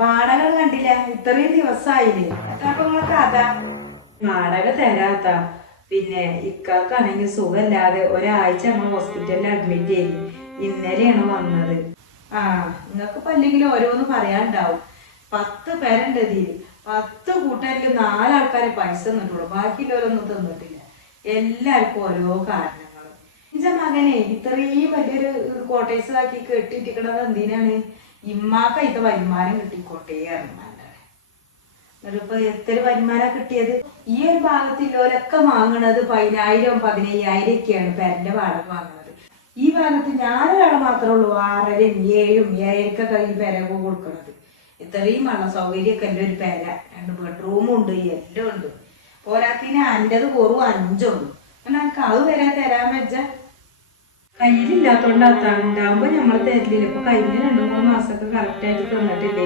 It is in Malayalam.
വാടക കണ്ടില്ല, ഇത്രയും ദിവസമായില്ലേ. അപ്പൊ നിങ്ങളെ കഥ വാടക തരാത്ത പിന്നെ ഇക്കാക്കാണെങ്കിൽ സുഖമില്ലാതെ ഒരാഴ്ച നമ്മൾ ഹോസ്പിറ്റലിൽ അഡ്മിറ്റ് ചെയ്തു. ഇന്നലെയാണ് വന്നത്. ആ നിങ്ങൾക്ക് അല്ലെങ്കിലും ഓരോന്ന് പറയാനുണ്ടാവും. 10 പേരുണ്ട് ഇതിൽ. 10 കൂട്ടരിൽ 4 ആൾക്കാരെ പൈസ തന്നിട്ടുള്ളൂ, ബാക്കിയുള്ളവരൊന്നും തന്നിട്ടില്ല. എല്ലാവർക്കും ഓരോ കാരണങ്ങളും. എന്റെ മകനെ ഇത്രയും വലിയൊരു കോട്ടേഴ്സ് ആക്കി കെട്ടിട്ടിക്കണത് എന്തിനാണ്? ഇമ്മാക്ക ഇത് വരുമാനം കിട്ടിക്കോട്ടെ ഇറങ്ങാൻ. എന്നിട്ടിപ്പോ എത്ര വരുമാനം കിട്ടിയത്? ഈ ഒരു ഭാഗത്തുള്ളവരൊക്കെ വാങ്ങണത് 10,000 15,000 ഒക്കെയാണ് പേരന്റെ വാടക വാങ്ങുന്നത്. ഈ ഭാഗത്ത് ഞാനൊരാളെ മാത്രമേ ഉള്ളൂ 6,000 7,000 7,000 ഈ പേരൊക്കെ കൊടുക്കണത്. ഇത്രയും വെള്ളം സൗകര്യമൊക്കെ എൻ്റെ ഒരു പേര, 2 ബെഡ്റൂമും ഉണ്ട്, എല്ലാം ഉണ്ട്. പോരാത്തിന് അൻ്റെത് വെറും 5 ഉള്ളൂ. കാരണം എനിക്ക് അത് വരെ തരാൻ വെച്ച കയ്യിലില്ലാത്തോണ്ടാത്ത ഉണ്ടാവുമ്പോ നമ്മള് തരില്ല. ഇപ്പൊ കഴിഞ്ഞ 2-3 മാസമൊക്കെ കറക്റ്റ് ആയിട്ട് തന്നിട്ടില്ലേ.